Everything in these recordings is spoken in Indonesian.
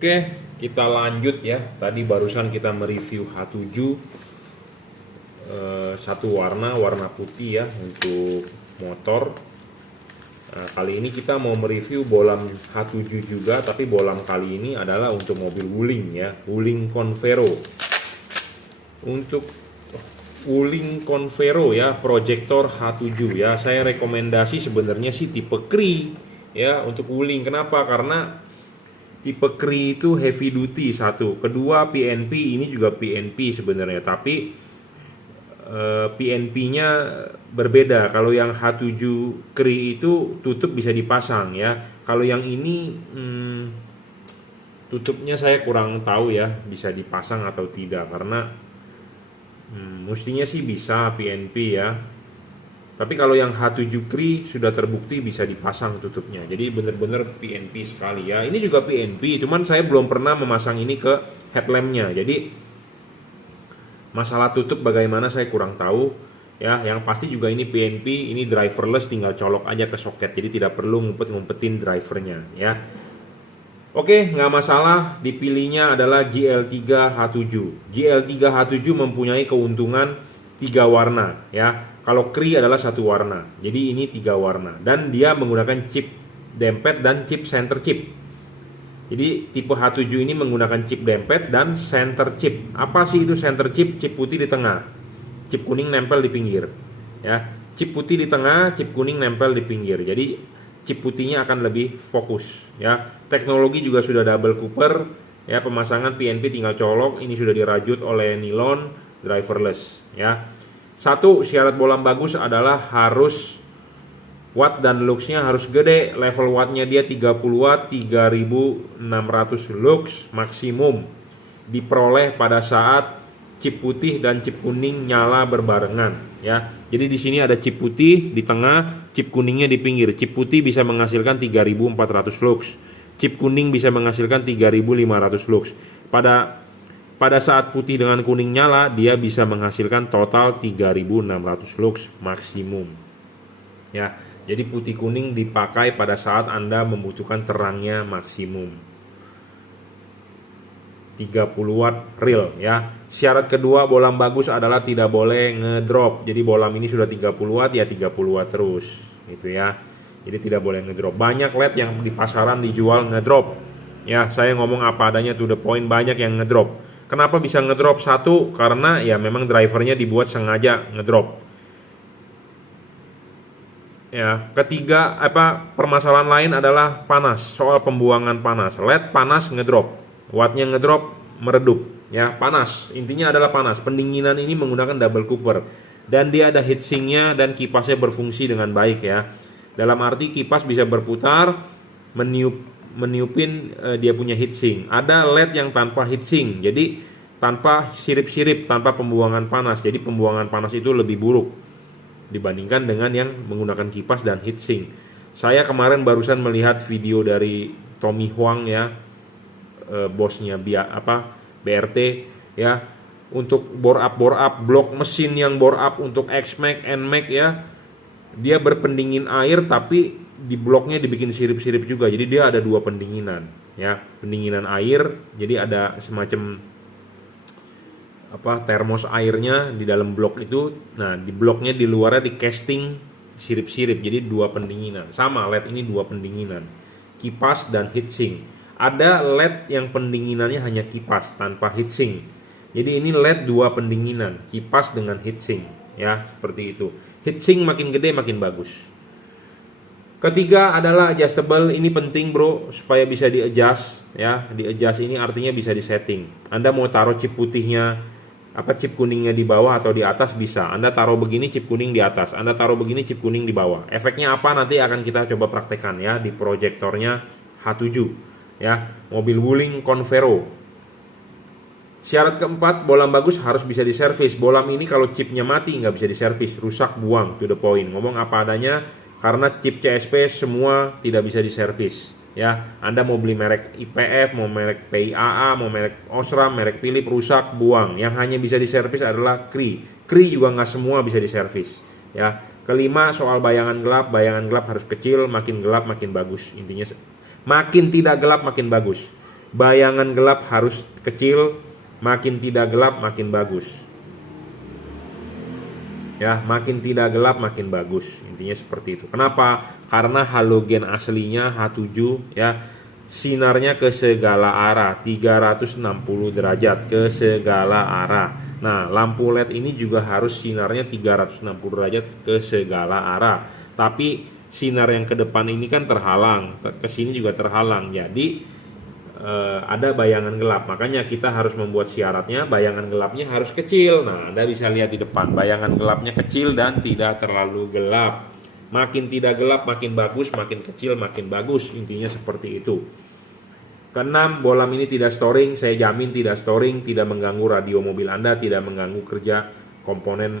Oke, kita lanjut ya. Tadi barusan kita mereview H7 satu warna putih ya untuk motor. Nah, kali ini kita mau mereview bolam H7 juga, tapi bolam kali ini adalah untuk mobil Wuling ya, Wuling Convero. Untuk Wuling Convero ya, proyektor H7 ya. Saya rekomendasi sebenarnya sih tipe Kri ya untuk Wuling. Kenapa? Karena tipe Kri itu heavy duty satu, kedua PNP ini juga PNP sebenarnya, tapi PNP-nya berbeda. Kalau yang H7 Kri itu tutup bisa dipasang ya. Kalau yang ini tutupnya saya kurang tahu ya, bisa dipasang atau tidak, karena mestinya sih bisa PNP ya. Tapi kalau yang H7 Kri sudah terbukti bisa dipasang tutupnya. Jadi benar-benar PNP sekali ya. Ini juga PNP, cuman saya belum pernah memasang ini ke headlampnya. Jadi masalah tutup bagaimana saya kurang tahu ya. Yang pasti juga ini PNP, ini driverless, tinggal colok aja ke soket. Jadi tidak perlu ngumpet-ngumpetin drivernya ya. Oke, nggak masalah. Dipilihnya adalah GL3 H7. GL3 H7 mempunyai keuntungan 3 warna ya. Kalau Kri adalah satu warna, jadi ini 3 warna. Dan dia menggunakan chip dempet dan chip center chip. Jadi tipe H7 ini menggunakan chip dempet dan center chip. Apa sih itu center chip? Chip putih di tengah, chip kuning nempel di pinggir ya. Chip putih di tengah, chip kuning nempel di pinggir. Jadi chip putihnya akan lebih fokus ya. Teknologi juga sudah double cooper ya. Pemasangan PNP tinggal colok. Ini sudah dirajut oleh nilon, driverless ya. Satu, syarat bolam bagus adalah harus watt dan luxnya harus gede. Level wattnya dia 30 watt, 3600 lux maksimum. Diperoleh pada saat chip putih dan chip kuning nyala berbarengan ya. Jadi di sini ada chip putih di tengah, chip kuningnya di pinggir. Chip putih bisa menghasilkan 3400 lux. Chip kuning bisa menghasilkan 3500 lux. Pada saat putih dengan kuning nyala, dia bisa menghasilkan total 3600 lux maksimum. Ya, jadi putih kuning dipakai pada saat Anda membutuhkan terangnya maksimum. 30 watt real ya. Syarat kedua bolam bagus adalah tidak boleh ngedrop. Jadi bolam ini sudah 30 watt ya 30 watt terus gitu ya. Jadi tidak boleh ngedrop. Banyak LED yang di pasaran dijual ngedrop. Ya, saya ngomong apa adanya, to the point, banyak yang ngedrop. Kenapa bisa ngedrop? Satu, karena ya memang drivernya dibuat sengaja ngedrop. Ya, ketiga permasalahan lain adalah panas, soal pembuangan panas. LED panas ngedrop, wattnya ngedrop, meredup. Ya, panas. Intinya adalah panas. Pendinginan ini menggunakan double cooper dan dia ada heatsinknya dan kipasnya berfungsi dengan baik ya. Dalam arti kipas bisa berputar, meniupin dia punya heatsink. Ada LED yang tanpa heatsink, jadi tanpa sirip-sirip, tanpa pembuangan panas. Jadi pembuangan panas itu lebih buruk dibandingkan dengan yang menggunakan kipas dan heatsink. Saya kemarin barusan melihat video dari Tommy Huang ya, bosnya BRT ya, untuk bore up blok mesin yang bore up untuk X-Max, N-Max ya. Dia berpendingin air tapi di bloknya dibikin sirip-sirip juga. Jadi dia ada 2 pendinginan ya, pendinginan air. Jadi ada semacam termos airnya di dalam blok itu. Nah, di bloknya di luarnya di casting sirip-sirip. Jadi 2 pendinginan. Sama LED ini 2 pendinginan. Kipas dan heatsink. Ada LED yang pendinginannya hanya kipas tanpa heatsink. Jadi ini LED 2 pendinginan, kipas dengan heatsink ya, seperti itu. Heatsink makin gede makin bagus. Ketiga adalah adjustable. Ini penting bro, supaya bisa di-adjust ya. Di-adjust ini artinya bisa disetting. Anda mau taruh chip putihnya, chip kuningnya di bawah atau di atas bisa. Anda taruh begini chip kuning di atas, Anda taruh begini chip kuning di bawah. Efeknya apa nanti akan kita coba praktekkan ya di proyektornya H7 ya, mobil Wuling Convero. Syarat keempat, bolam bagus harus bisa diservis. Bolam ini kalau chipnya mati nggak bisa diservis, rusak, buang, to the point. Ngomong apa adanya. Karena chip CSP semua tidak bisa diservis ya. Anda mau beli merek IPF, mau merek PIAA, mau merek Osram, merek Philips, rusak, buang. Yang hanya bisa diservis adalah Kri. Kri juga nggak semua bisa diservis ya. Kelima, soal bayangan gelap harus kecil. Makin gelap makin bagus. Intinya makin tidak gelap makin bagus bayangan gelap harus kecil, makin tidak gelap makin bagus. Ya, makin tidak gelap makin bagus. Intinya seperti itu. Kenapa? Karena halogen aslinya H7 ya, sinarnya ke segala arah, 360 derajat ke segala arah. Nah, lampu LED ini juga harus sinarnya 360 derajat ke segala arah. Tapi sinar yang ke depan ini kan terhalang, ke sini juga terhalang. Jadi ada bayangan gelap. Makanya kita harus membuat syaratnya bayangan gelapnya harus kecil. Nah, Anda bisa lihat di depan, bayangan gelapnya kecil dan tidak terlalu gelap. Makin tidak gelap makin bagus, makin kecil makin bagus. Intinya seperti itu. Keenam, bolam ini tidak storing. Saya jamin tidak storing, tidak mengganggu radio mobil Anda, tidak mengganggu kerja komponen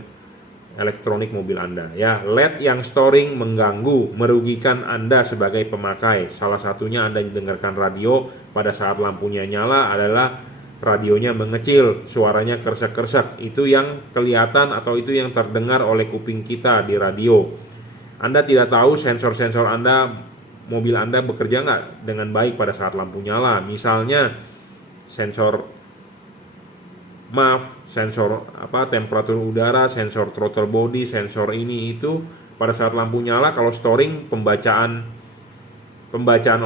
elektronik mobil Anda. Ya, LED yang storing mengganggu, merugikan Anda sebagai pemakai. Salah satunya Anda dengarkan radio pada saat lampunya nyala adalah radionya mengecil, suaranya kersek-kersek. Itu yang kelihatan atau itu yang terdengar oleh kuping kita di radio. Anda tidak tahu sensor-sensor Anda, mobil Anda bekerja nggak dengan baik pada saat lampu nyala. Misalnya sensor sensor temperatur udara, sensor throttle body, sensor ini itu pada saat lampu nyala kalau storing pembacaan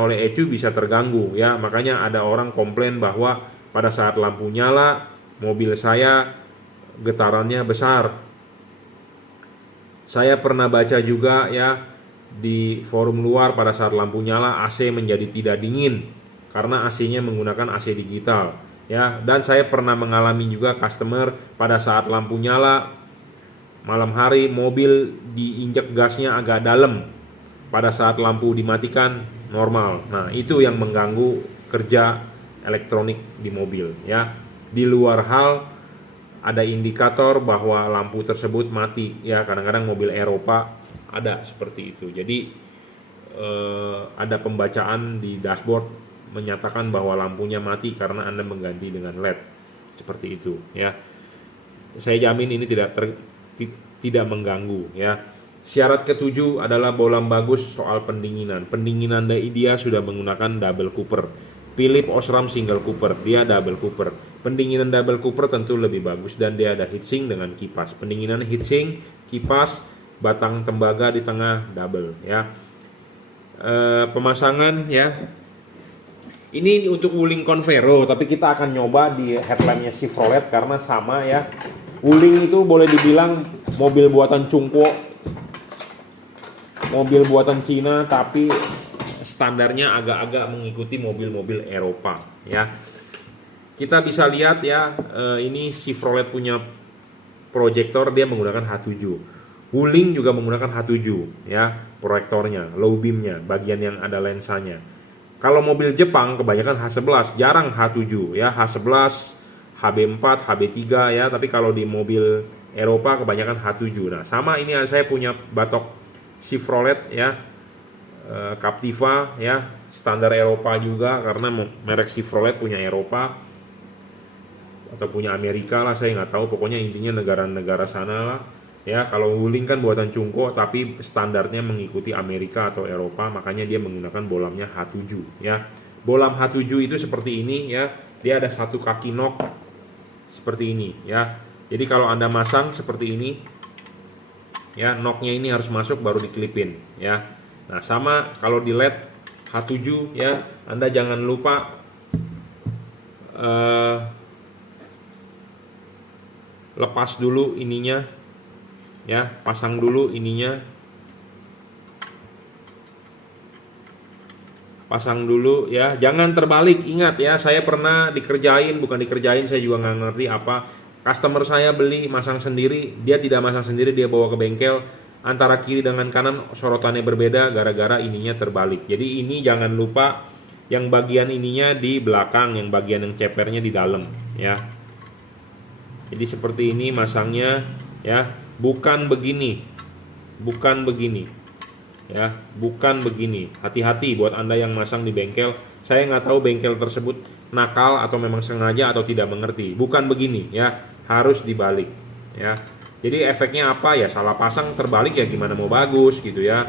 oleh ECU bisa terganggu ya. Makanya ada orang komplain bahwa pada saat lampu nyala mobil saya getarannya besar. Saya pernah baca juga ya di forum luar pada saat lampu nyala AC menjadi tidak dingin karena AC-nya menggunakan AC digital. Ya, dan saya pernah mengalami juga customer pada saat lampu nyala malam hari mobil diinjek gasnya agak dalam, pada saat lampu dimatikan normal. Nah, itu yang mengganggu kerja elektronik di mobil ya. Di luar hal ada indikator bahwa lampu tersebut mati ya, kadang-kadang mobil Eropa ada seperti itu. Jadi ada pembacaan di dashboard menyatakan bahwa lampunya mati karena Anda mengganti dengan LED seperti itu ya. Saya jamin ini tidak mengganggu ya. Syarat ketujuh adalah bolam bagus soal pendinginan. Pendinginan dia sudah menggunakan double cooper. Philip Osram single cooper, dia double cooper. Pendinginan double cooper tentu lebih bagus dan dia ada heatsink dengan kipas. Pendinginan heatsink, kipas, batang tembaga di tengah double ya. Pemasangan ya. Ini untuk Wuling Convero, tapi kita akan nyoba di headlampnya Chevrolet karena sama ya. Wuling itu boleh dibilang mobil buatan Cungko, mobil buatan Cina, tapi standarnya agak-agak mengikuti mobil-mobil Eropa ya. Kita bisa lihat ya, ini Chevrolet punya proyektor, dia menggunakan H7. Wuling juga menggunakan H7 ya, proyektornya, low beamnya, bagian yang ada lensanya. Kalau mobil Jepang kebanyakan H11, jarang H7 ya, H11, HB4, HB3 ya, tapi kalau di mobil Eropa kebanyakan H7. Nah, sama ini saya punya batok Chevrolet ya, Captiva ya, standar Eropa juga karena merek Chevrolet punya Eropa atau punya Amerika lah, saya nggak tahu, pokoknya intinya negara-negara sana lah. Ya, kalau Wuling kan buatan Cungko tapi standarnya mengikuti Amerika atau Eropa, makanya dia menggunakan bolamnya H7 ya. Bolam H7 itu seperti ini ya. Dia ada satu kaki nok seperti ini ya. Jadi kalau Anda masang seperti ini ya, noknya ini harus masuk baru dikelipin ya. Nah, sama kalau di LED H7 ya, Anda jangan lupa lepas dulu ininya ya, pasang dulu ininya, pasang dulu ya, jangan terbalik. Ingat ya, saya pernah saya juga nggak ngerti apa, customer saya beli masang sendiri, dia tidak masang sendiri, dia bawa ke bengkel, antara kiri dengan kanan sorotannya berbeda gara-gara ininya terbalik. Jadi ini jangan lupa yang bagian ininya di belakang, yang bagian yang cepernya di dalam ya. Jadi seperti ini masangnya ya. Bukan begini ya, bukan begini. Hati-hati buat Anda yang masang di bengkel. Saya nggak tahu bengkel tersebut nakal atau memang sengaja atau tidak mengerti. Bukan begini ya, harus dibalik ya. Jadi efeknya apa ya, salah pasang terbalik ya, gimana mau bagus gitu ya.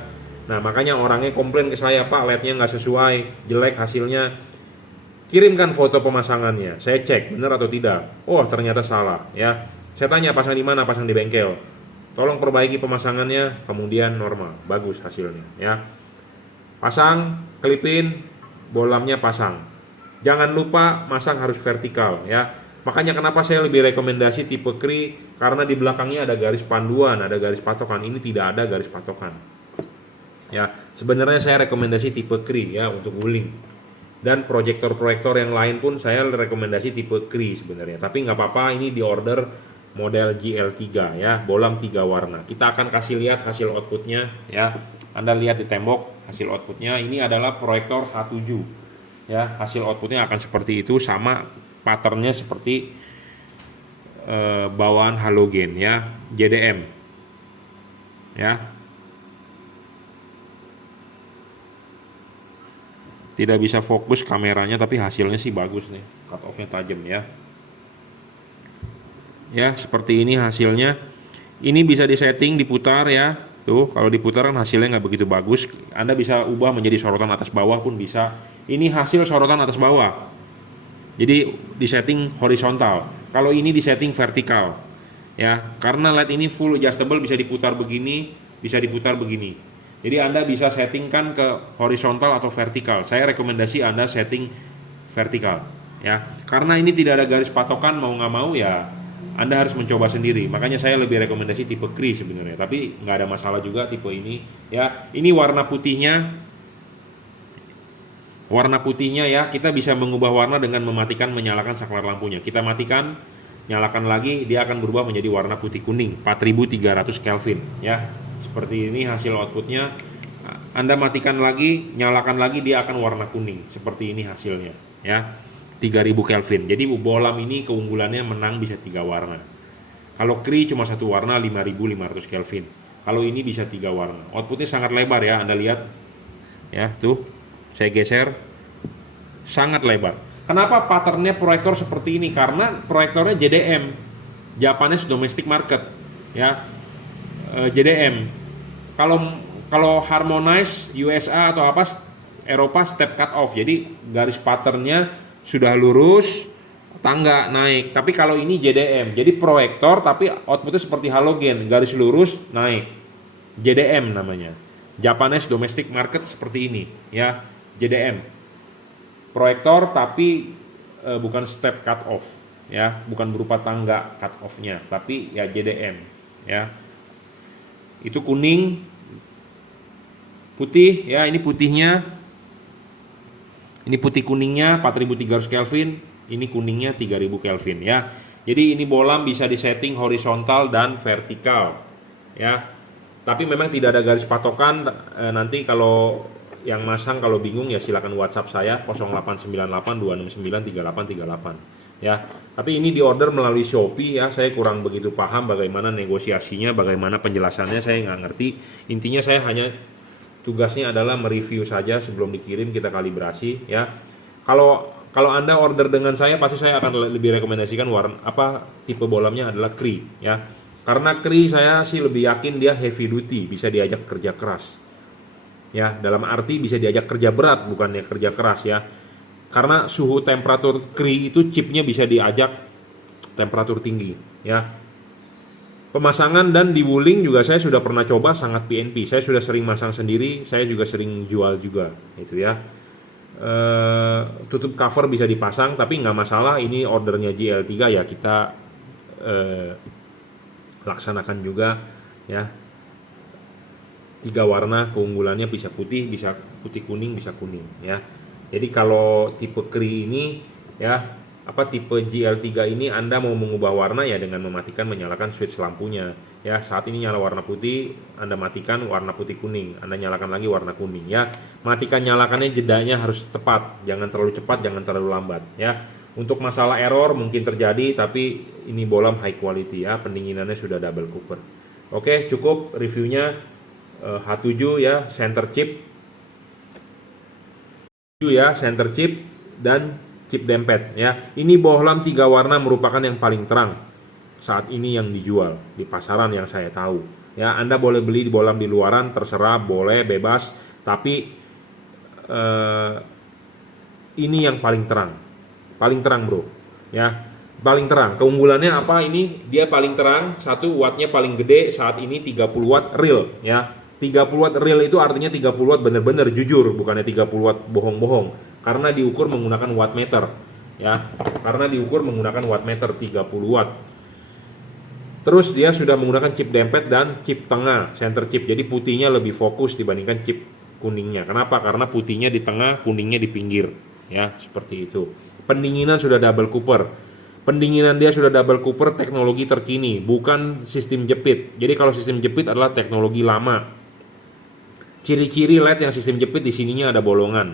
Nah, makanya orangnya komplain ke saya, Pak, LED-nya nggak sesuai, jelek hasilnya. kirimkan foto pemasangannya, saya cek benar atau tidak. Oh ternyata salah ya. Saya tanya pasang di mana, pasang di bengkel. Tolong perbaiki pemasangannya, kemudian normal, bagus hasilnya ya. Pasang, kelipin, bolamnya pasang. Jangan lupa masang harus vertikal ya. Makanya kenapa saya lebih rekomendasi tipe Cree, karena di belakangnya ada garis panduan, ada garis patokan. Ini tidak ada garis patokan. Ya, sebenarnya saya rekomendasi tipe Cree ya untuk guling. Dan proyektor-proyektor yang lain pun saya rekomendasi tipe Cree sebenarnya. Tapi nggak apa-apa, ini di order model GL3 ya, bolam 3 warna. Kita akan kasih lihat hasil outputnya ya. Anda lihat di tembok hasil outputnya. Ini adalah proyektor H7 ya. Hasil outputnya akan seperti itu, sama patternnya seperti bawaan halogen ya, JDM ya. Tidak bisa fokus kameranya, tapi hasilnya sih bagus nih, cut off-nya tajam ya. Ya seperti ini hasilnya. Ini bisa disetting, diputar ya. Tuh kalau diputar kan hasilnya nggak begitu bagus. Anda bisa ubah menjadi sorotan atas bawah pun bisa. Ini hasil sorotan atas bawah. Jadi disetting horizontal. Kalau ini disetting vertikal, ya. Karena LED ini full adjustable, bisa diputar begini, bisa diputar begini. Jadi Anda bisa settingkan ke horizontal atau vertikal. Saya rekomendasi Anda setting vertikal, ya. Karena ini tidak ada garis patokan, mau nggak mau ya Anda harus mencoba sendiri. Makanya saya lebih rekomendasi tipe Cree sebenarnya. Tapi nggak ada masalah juga tipe ini, ya. Ini warna putihnya. Warna putihnya ya, kita bisa mengubah warna dengan mematikan menyalakan saklar lampunya. Kita matikan, nyalakan lagi, dia akan berubah menjadi warna putih kuning 4300 Kelvin ya. Seperti ini hasil outputnya. Anda matikan lagi, nyalakan lagi, dia akan warna kuning. Seperti ini hasilnya ya. 3000 Kelvin. Jadi bolam ini keunggulannya menang bisa 3 warna. Kalau Cree cuma satu warna 5500 Kelvin. Kalau ini bisa 3 warna. Outputnya sangat lebar ya, Anda lihat. Ya, tuh. Saya geser, sangat lebar. Kenapa patternnya proyektor seperti ini? Karena proyektornya JDM, Japanese Domestic Market, ya, JDM. Kalau harmonize USA atau apa Eropa step cut off. Jadi garis patternnya sudah lurus, tangga naik. Tapi kalau ini JDM, jadi proyektor tapi outputnya seperti halogen, garis lurus naik. JDM namanya, Japanese Domestic Market seperti ini, ya. JDM, proyektor tapi bukan step cut off ya, bukan berupa tangga cut off-nya, tapi ya JDM ya. Itu kuning, putih ya, ini putihnya, ini putih kuningnya 4300 Kelvin, ini kuningnya 3000 Kelvin ya. Jadi ini bolam bisa disetting horizontal dan vertikal ya. Tapi memang tidak ada garis patokan. Nanti kalau yang masang kalau bingung ya silakan WhatsApp saya 089826938838 ya. Tapi ini diorder melalui Shopee ya. Saya kurang begitu paham bagaimana negosiasinya, bagaimana penjelasannya, saya nggak ngerti. Intinya saya hanya tugasnya adalah mereview saja sebelum dikirim, kita kalibrasi ya. Kalau Anda order dengan saya, pasti saya akan lebih rekomendasikan tipe bolamnya adalah Cree ya. Karena Cree saya sih lebih yakin dia heavy duty, bisa diajak kerja keras. Ya, dalam arti bisa diajak kerja berat, bukannya kerja keras ya. Karena suhu temperatur Cree itu chipnya bisa diajak temperatur tinggi ya. Pemasangan dan diwuling juga saya sudah pernah coba, sangat PNP. Saya sudah sering masang sendiri, saya juga sering jual juga itu ya. Tutup cover bisa dipasang, tapi nggak masalah. Ini ordernya GL3 ya, kita laksanakan juga ya. 3 warna, keunggulannya bisa putih kuning, bisa kuning ya. Jadi kalau tipe Cree ini ya, tipe GL3 ini Anda mau mengubah warna ya dengan mematikan menyalakan switch lampunya ya. Saat ini nyala warna putih, Anda matikan warna putih kuning, Anda nyalakan lagi warna kuning ya. Matikan nyalakannya jedanya harus tepat, jangan terlalu cepat, jangan terlalu lambat ya. Untuk masalah error mungkin terjadi, tapi ini bolam high quality ya, pendinginannya sudah double cooper. Oke, cukup reviewnya. H7 ya, center chip dan chip dempet ya. Ini bohlam 3 warna merupakan yang paling terang saat ini yang dijual di pasaran yang saya tahu ya. Anda boleh beli di bohlam di luaran, terserah, boleh, bebas, tapi ini yang paling terang paling terang bro, ya paling terang. Keunggulannya apa? Ini dia paling terang, 1 wattnya paling gede saat ini 30 watt real, ya 30 watt real itu artinya 30 watt bener-bener jujur, bukannya 30 watt bohong-bohong, karena diukur menggunakan wattmeter, ya karena diukur menggunakan wattmeter 30 watt. Terus dia sudah menggunakan chip dempet dan chip tengah, center chip, jadi putihnya lebih fokus dibandingkan chip kuningnya. Kenapa? Karena putihnya di tengah, kuningnya di pinggir, ya seperti itu. Pendinginan sudah double cooper. Pendinginan dia sudah double cooper, teknologi terkini, bukan sistem jepit. Jadi kalau sistem jepit adalah teknologi lama. Ciri-ciri LED yang sistem jepit di sininya ada bolongan.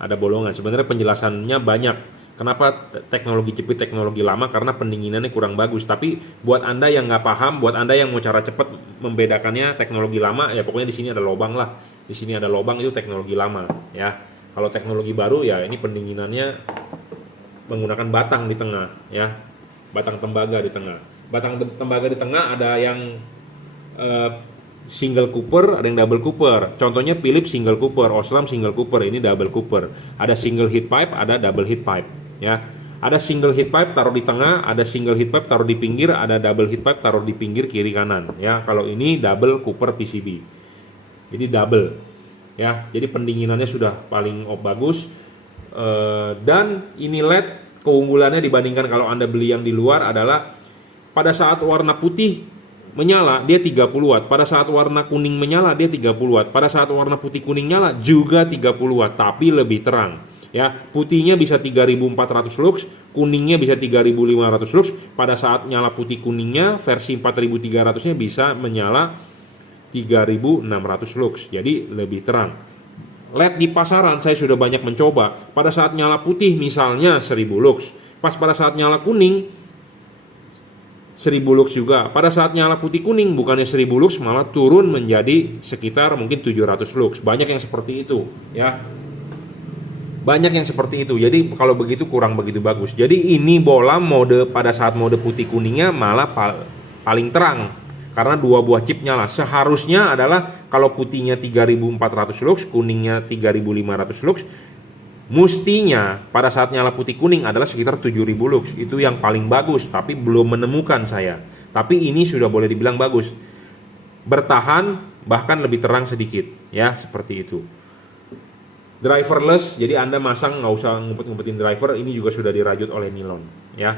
Ada bolongan. Sebenarnya penjelasannya banyak. Kenapa teknologi jepit teknologi lama? Karena pendinginannya kurang bagus. Tapi buat Anda yang nggak paham, buat Anda yang mau cara cepat membedakannya teknologi lama, ya pokoknya di sini ada lubang lah. Di sini ada lubang, itu teknologi lama, ya. Kalau teknologi baru ya ini pendinginannya menggunakan batang di tengah, ya. Batang tembaga di tengah. Batang tembaga di tengah ada yang single cooper, ada yang double cooper. Contohnya Philips single cooper, Osram single cooper, ini double cooper. Ada single heat pipe, ada double heat pipe, ya. Ada single heat pipe taruh di tengah, ada single heat pipe taruh di pinggir, ada double heat pipe taruh di pinggir kiri kanan, ya. Kalau ini double cooper PCB. Jadi double, ya. Jadi pendinginannya sudah paling bagus. Dan ini LED keunggulannya dibandingkan kalau Anda beli yang di luar adalah pada saat warna putih menyala dia 30 watt, pada saat warna kuning menyala dia 30 watt, pada saat warna putih kuning nyala juga 30 watt, tapi lebih terang, ya. Putihnya bisa 3400 lux, kuningnya bisa 3500 lux. Pada saat nyala putih kuningnya versi 4300-nya bisa menyala 3600 lux, jadi lebih terang. LED di pasaran saya sudah banyak mencoba, pada saat nyala putih misalnya 1000 lux, pas pada saat nyala kuning 1000 lux juga. Pada saat nyala putih kuning bukannya 1000 lux, malah turun menjadi sekitar mungkin 700 lux. Banyak yang seperti itu, ya. Banyak yang seperti itu. Jadi kalau begitu kurang begitu bagus. Jadi ini bola mode pada saat mode putih kuningnya malah paling terang karena 2 buah chip nyala. Seharusnya adalah kalau putihnya 3400 lux, kuningnya 3500 lux, mestinya pada saat nyala putih kuning adalah sekitar 7000 lux. Itu yang paling bagus, tapi belum menemukan saya. Tapi ini sudah boleh dibilang bagus. Bertahan, bahkan lebih terang sedikit, ya, seperti itu. Driverless, jadi Anda masang nggak usah ngumpet-ngumpetin driver. Ini juga sudah dirajut oleh nilon, ya.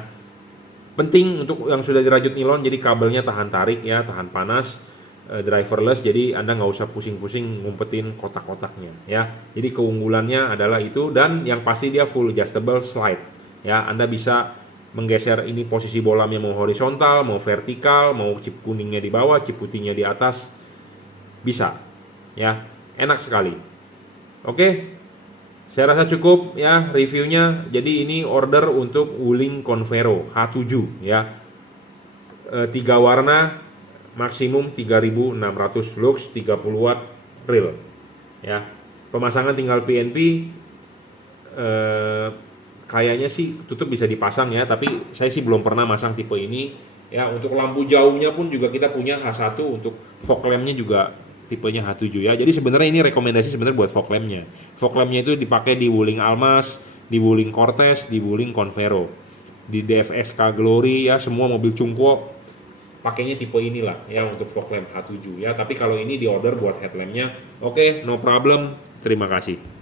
Penting untuk yang sudah dirajut nilon, jadi kabelnya tahan tarik, ya, tahan panas. Driverless, jadi Anda nggak usah pusing-pusing ngumpetin kotak-kotaknya, ya. Jadi keunggulannya adalah itu, dan yang pasti dia full adjustable slide, ya. Anda bisa menggeser ini posisi bolamnya mau horizontal, mau vertikal, mau chip kuningnya di bawah, chip putihnya di atas, bisa, ya. Enak sekali. Oke, saya rasa cukup, ya, reviewnya. Jadi ini order untuk Wuling Convero H7, ya. 3 warna, maksimum 3600 lux, 30 watt real, ya. Pemasangan tinggal PNP. Kayaknya sih tutup bisa dipasang, ya, tapi saya sih belum pernah masang tipe ini, ya. Untuk lampu jauhnya pun juga kita punya H1, untuk fog lampnya juga tipenya H7, ya. Jadi sebenarnya ini rekomendasi sebenarnya buat fog lampnya. Fog lampnya itu dipakai di Wuling Almas, di Wuling Cortez, di Wuling Convero, di DFSK Glory, ya, semua mobil cungko pakainya tipe inilah, ya, untuk fog lamp H7, ya. Tapi kalau ini di order buat headlampnya, oke, no problem. Terima kasih.